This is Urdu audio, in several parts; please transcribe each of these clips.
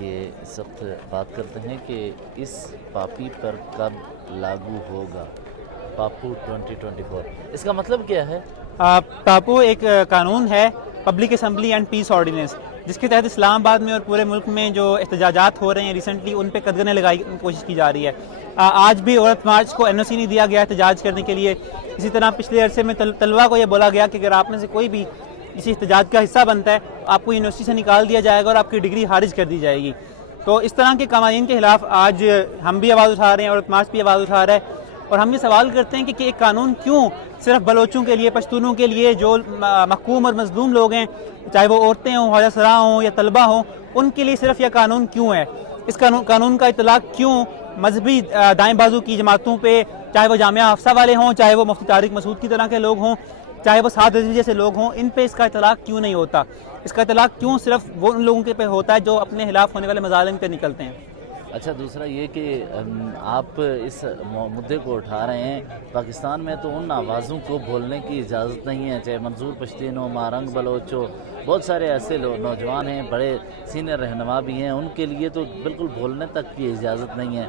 یہ اس وقت بات کرتے ہیں کہ اس پاپی پر کب لاگو ہوگا پاپو 2024، اس کا مطلب کیا ہے؟ پاپو ایک قانون ہے، public assembly and peace ordinance, جس کے تحت اسلام آباد میں اور پورے ملک میں جو احتجاجات ہو رہے ہیں ریسنٹلی، ان پہ قدغنیں لگائی کوشش کی جا رہی ہے۔ آج بھی عورت مارچ کو NOC نہیں دیا گیا احتجاج کرنے کے لیے۔ اسی طرح پچھلے عرصے میں طلبہ کو یہ بولا گیا کہ اگر آپ میں سے کوئی بھی کسی احتجاج کا حصہ بنتا ہے، آپ کو یونیورسٹی سے نکال دیا جائے گا اور آپ کی ڈگری خارج کر دی جائے گی۔ تو اس طرح کے قوانین کے خلاف آج ہم بھی آواز اٹھا رہے ہیں، عورت مارچ بھی آواز اٹھا رہا ہے، اور ہم یہ سوال کرتے ہیں کہ ایک قانون کیوں صرف بلوچوں کے لیے، پشتونوں کے لیے، جو محکوم اور مظلوم لوگ ہیں، چاہے وہ عورتیں ہوں، حوالہ سراں ہوں یا طلبہ ہوں، ان کے لیے صرف یہ قانون کیوں ہے؟ اس قانون کا اطلاق کیوں مذہبی دائیں بازو کی جماعتوں پہ، چاہے وہ جامعہ حفصہ والے ہوں، چاہے وہ مفتی طارق مسعود کی طرح کے لوگ ہوں، چاہے وہ سعد عزیز جیسے لوگ ہوں، ان پہ اس کا اطلاق کیوں نہیں ہوتا؟ اس کا اطلاق کیوں صرف وہ ان لوگوں کے پہ ہوتا ہے جو اپنے خلاف ہونے والے مظالم پہ نکلتے ہیں؟ اچھا، دوسرا یہ کہ آپ اس مدعے کو اٹھا رہے ہیں، پاکستان میں تو ان آوازوں کو بولنے کی اجازت نہیں ہے، چاہے منظور پشتین ہو، مارنگ بلوچ ہو، بہت سارے ایسے نوجوان ہیں، بڑے سینئر رہنما بھی ہیں، ان کے لیے تو بالکل بولنے تک کی اجازت نہیں ہے۔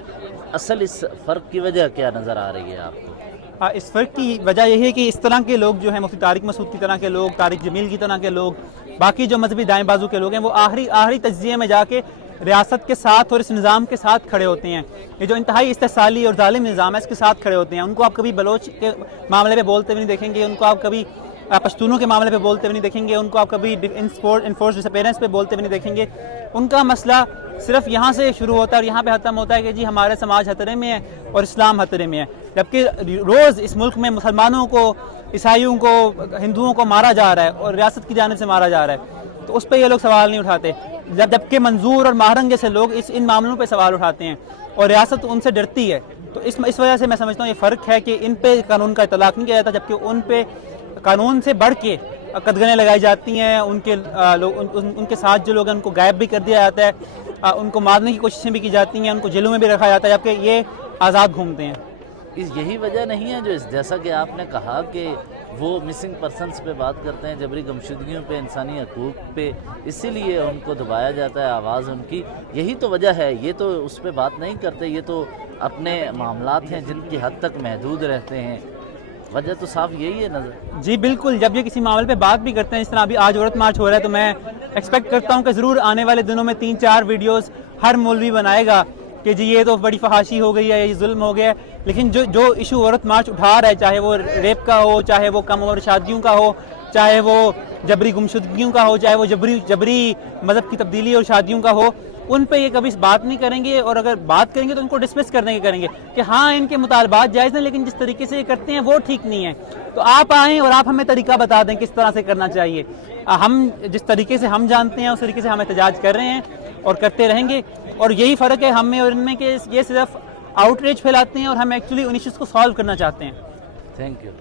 اصل اس فرق کی وجہ کیا نظر آ رہی ہے آپ کو؟ اس فرق کی وجہ یہی ہے کہ اس طرح کے لوگ جو ہیں، مفتی طارق مسعود کی طرح کے لوگ، طارق جمیل کی طرح کے لوگ، باقی جو مذہبی دائیں بازو کے لوگ ہیں، وہ آخری تجزیے میں جا کے ریاست کے ساتھ اور اس نظام کے ساتھ کھڑے ہوتے ہیں۔ یہ جو انتہائی استحصالی اور ظالم نظام ہے، اس کے ساتھ کھڑے ہوتے ہیں۔ ان کو آپ کبھی بلوچ کے معاملے پہ بولتے ہوئے نہیں دیکھیں گے، ان کو آپ کبھی پشتونوں کے معاملے پہ بولتے ہوئے نہیں دیکھیں گے، ان کو آپ کبھی انفورس ڈس اپیرنس پہ بولتے ہوئے نہیں دیکھیں گے۔ ان کا مسئلہ صرف یہاں سے شروع ہوتا ہے اور یہاں پہ ختم ہوتا ہے کہ جی ہمارے سماج خطرے میں ہے اور اسلام خطرے میں ہے، جبکہ روز اس ملک میں مسلمانوں کو، عیسائیوں کو، ہندوؤں کو مارا جا رہا ہے اور ریاست کی جانب سے مارا جا رہا ہے، تو اس پہ یہ لوگ سوال نہیں اٹھاتے، جبکہ منظور اور ماہرنگ جیسے لوگ ان معاملوں پہ سوال اٹھاتے ہیں اور ریاست ان سے ڈرتی ہے۔ تو اس وجہ سے میں سمجھتا ہوں یہ فرق ہے کہ ان پہ قانون کا اطلاق نہیں کیا جاتا، جبکہ ان پہ قانون سے بڑھ کے قدغنیں لگائی جاتی ہیں، ان کے ساتھ جو لوگ ہیں ان کو غائب بھی کر دیا جاتا ہے، ان کو مارنے کی کوششیں بھی کی جاتی ہیں، ان کو جیلوں میں بھی رکھا جاتا ہے، جبکہ یہ آزاد گھومتے ہیں۔ یہی وجہ نہیں ہے جو جیسا کہ آپ نے کہا کہ وہ مسنگ پرسنس پہ بات کرتے ہیں، جبری گمشدگیوں پہ، انسانی حقوق پہ، اسی لیے ان کو دبایا جاتا ہے آواز ان کی، یہی تو وجہ ہے۔ یہ تو اس پہ بات نہیں کرتے، یہ تو اپنے معاملات ہیں جن کی حد تک محدود رہتے ہیں، وجہ تو صاف یہی ہے نظر۔ جی بالکل، جب یہ کسی معاملے پہ بات بھی کرتے ہیں، اس طرح ابھی آج عورت مارچ ہو رہا ہے، تو میں ایکسپیکٹ کرتا ہوں کہ ضرور آنے والے دنوں میں 3-4 ویڈیوز ہر مولوی بنائے گا کہ جی یہ تو بڑی فحاشی ہو گئی ہے، یہ ظلم ہو گیا ہے، لیکن جو ایشو عورت مارچ اٹھا رہا ہے، چاہے وہ ریپ کا ہو، چاہے وہ کم عمر شادیوں کا ہو، چاہے وہ جبری گمشدگیوں کا ہو، چاہے وہ جبری مذہب کی تبدیلی اور شادیوں کا ہو، ان پہ یہ کبھی بات نہیں کریں گے، اور اگر بات کریں گے تو ان کو ڈسمس کرنے کے کریں گے کہ ہاں ان کے مطالبات جائز ہیں، لیکن جس طریقے سے یہ کرتے ہیں وہ ٹھیک نہیں ہے۔ تو آپ آئیں اور آپ ہمیں طریقہ بتا دیں کس طرح سے کرنا چاہیے۔ ہم جس طریقے سے ہم جانتے ہیں اس طریقے سے ہم احتجاج کر رہے ہیں اور کرتے رہیں گے، اور یہی فرق ہے ہم میں اور ان میں کہ یہ صرف آؤٹ ریچ پھیلاتے ہیں اور ہم ایکچولی ان ایشوز کو سالو کرنا چاہتے ہیں۔ Thank you.